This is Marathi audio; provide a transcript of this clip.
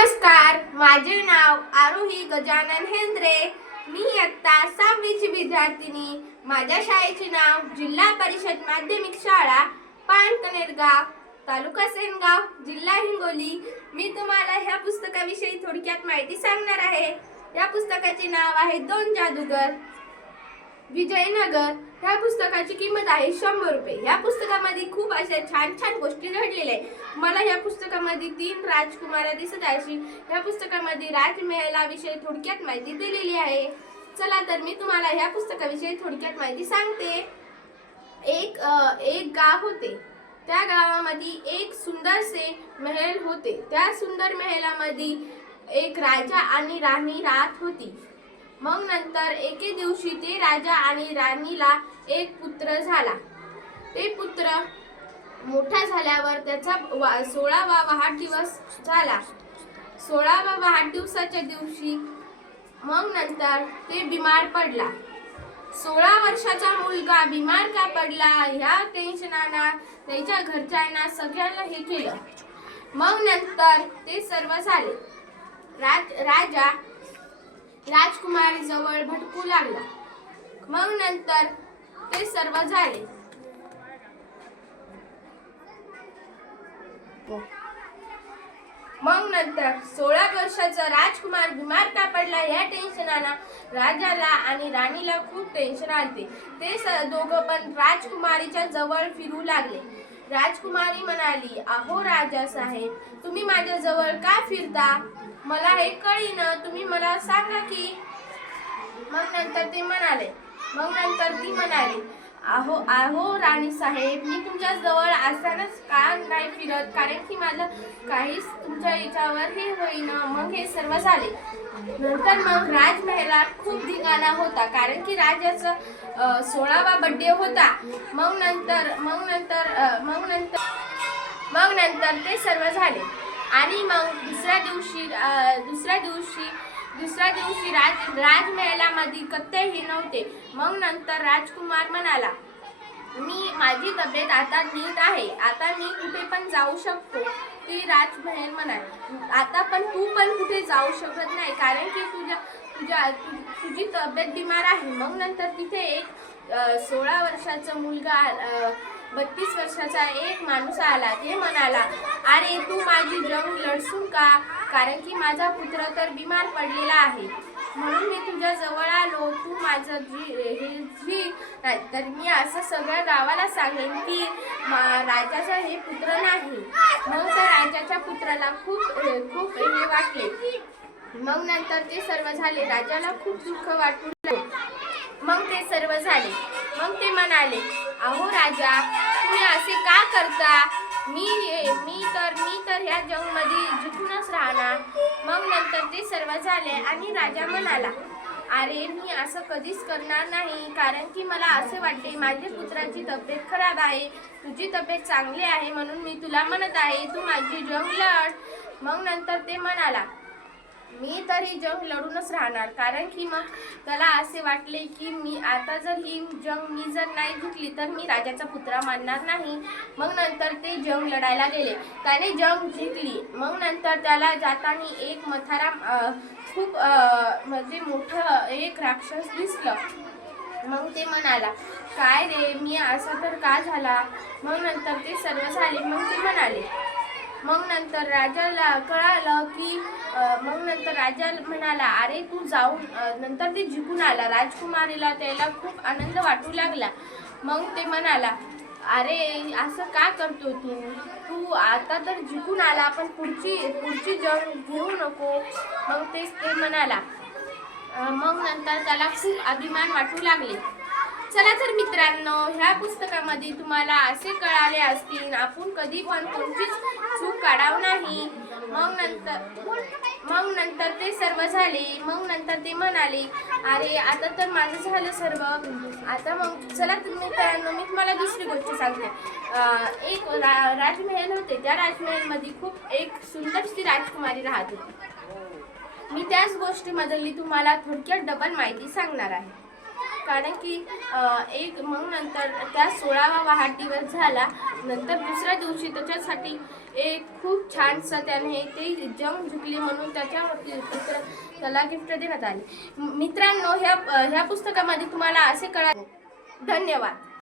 नमस्कार माझे नाव आरोही गजानन हेंद्रे. मी आत्ता सहावीची विद्यार्थिनी. माझ्या शाळेचे नाव जिल्हा परिषद माध्यमिक शाळा पानकनेरगाव तालुका सेनगाव जिल्हा हिंगोली. मी तुम्हाला ह्या पुस्तकाविषयी थोडक्यात माहिती सांगणार आहे. या पुस्तकाचे नाव आहे दोन जादूगर. विजयनगर. ह्या पुस्तकाची किंमत आहे शंभर रुपये. ह्या पुस्तकामध्ये खूप अशा छान छान गोष्टी घडलेल्या आहेत. मला ह्या पुस्तकामध्ये तीन राजकुमारा दिसत आहे अशी ह्या पुस्तकामध्ये राजमहलाविषयी थोडक्यात माहिती दिलेली आहे. चला तर मी तुम्हाला ह्या पुस्तकाविषयी थोडक्यात माहिती सांगते. एक एक गाव होते. त्या गावामध्ये एक सुंदरसे महल होते. त्या सुंदर महलामध्ये एक राजा आणि राणी राहत होती. मग नंतर एके दिवशी ते राजा आणि राणीला एक पुत्र झाला. ते पुत्र मोठा झाल्यावर त्याचा वा- सोळावा वाढदिवस झाला. सोळावा वाढदिवसाच्या दिवशी मग नंतर ते बिमार पडला. सोळा वर्षाचा मुलगा बिमार का पडला ह्या टेन्शनाना त्याच्या घरच्यांना सगळ्यांना हे केलं. मग नंतर ते सर्व झाले. राज राजा राजकुमारी जवळ भटकू लागला. मग नंतर ते सर्व झाले. मग नंतर सोळा वर्षाचा राजकुमार बिमार का पडला. या टेन्शनानं राजाला आणि राणीला खूप टेन्शन आले ते दोघं पण राजकुमारीच्या जवळ फिरू लागले. राजकुमारी म्हणाली अहो राजा साहेब तुम्ही माझ्याजवळ काय का फिरता? मला हे कळीना तुम्ही मला सांगा की मग नंतर ते म्हणाले मग नंतर ती म्हणाली अहो अहो राणी साहेब मी तुमच्या जवळ असतानाच का नाही फिरत? कारण की माझं काहीच तुमच्या याच्यावर हे होईना. मग हे सर्व झाले. नंतर मग राजमहलात खूप धिंगाणा होता. कारण की राजाचा सोळावा बड्डे होता. मग नंतर मग नंतर मग नंतर मग नंतर ते सर्व झाले. आणि मग दुसऱ्या दिवशी दुसऱ्या दिवशी दुसऱ्या दिवशी राज राजमहलामध्ये कत्तेही नव्हते. मग नंतर राजकुमार म्हणाला मी माझी तब्येत आता नीट आहे. आता मी कुठे पण जाऊ शकतो. ती राजमहल म्हणाल आता पण तू पण कुठे जाऊ शकत नाही. कारण की तुझ्या तुझ्या तुझी तब्येत बिमार आहे. मग नंतर तिथे एक सोळा वर्षाचा मुलगा बत्तीस वर्षाचा एक माणूस आला ते म्हणाला अरे तू माझी जंग लढसून का? कारण की माझा पुत्र तर बिमार पडलेला आहे. म्हणून मी तुझ्या जवळ आलो. तू माझं जी हे जी तर मी असं सगळ्या गावाला सांगेन की मा- राजाचा हे पुत्र नाही. मग त्या राजाच्या पुत्राला खूप खूप हे वाटले. मग नंतर ते सर्व झाले. राजाला खूप दुःख वाटू मग ते सर्व झाले. मग ते म्हणाले अहो राजा तुम्ही असे का करता? मी मी तर मी तर ह्या जंगमध्ये जिंकूनच राहणार. मग नंतर ते सर्व झाले आणि राजा म्हणाला अरे मी असं कधीच करणार नाही. कारण की मला असे वाटते माझ्या पुत्राची तब्येत खराब आहे. तुझी तब्येत चांगली आहे म्हणून मी तुला म्हणत आहे तू माझी जंग लढ मग नंतर ते म्हणाला मी तर ही जंग लढूनच राहणार. कारण की मग त्याला असे वाटले की मी आता जर ही जंग मी जर नाही जिंकली तर मी राजाचा पुत्रा मानणार नाही. मग नंतर ते जंग लढायला गेले. त्याने जंग जिंकली. मग नंतर त्याला जाताना एक मथारा खूप म्हणजे मोठं एक राक्षस दिसलं. मग ते म्हणाला काय रे मी असं तर का झाला? मग नंतर ते सर्व झाले. मग ते म्हणाले मग नंतर राजाला कळालं की आ, राजा म्हणाला अरे तू जाऊन नंतर ते जिंकून आला. राजकुमारीला त्याला खूप आनंद वाटू लागला. मग ते म्हणाला अरे असं का करतो तू? तू आता तर जिंकून आला पण पुढची पुढची जंग घेऊ नको. मग तेच ते म्हणाला मग नंतर त्याला खूप अभिमान वाटू लागले. चला तर मित्रांनो ह्या पुस्तकामध्ये तुम्हाला असे कळाले असतील आपण कधी पण कोणतीच चूक काढाव नाही. मग नंतर मग नंतर ते सर्व झाले मग नंतर ते म्हणाले अरे आता तर माझं झालं सर्व. आता मग चला तुम्ही मित्रांनो मी तुम्हाला दुसरी गोष्ट सांगते. एक रा राजमहल होते. त्या राजमहलमध्ये खूप एक सुंदरशी राजकुमारी राहत होती. मी त्याच गोष्टीमधली तुम्हाला थोडक्यात डबल माहिती सांगणार आहे. कारण की एक मग नंतर त्या सोळावा वाढदिवस झाला. नंतर दुसऱ्या दिवशी त्याच्यासाठी एक खूप छानसं त्याने ते जंग झुकले म्हणून त्याच्या पुत्र त्याला गिफ्ट देण्यात आले. मित्रांनो ह्या ह्या पुस्तकामध्ये तुम्हाला असे कळा धन्यवाद.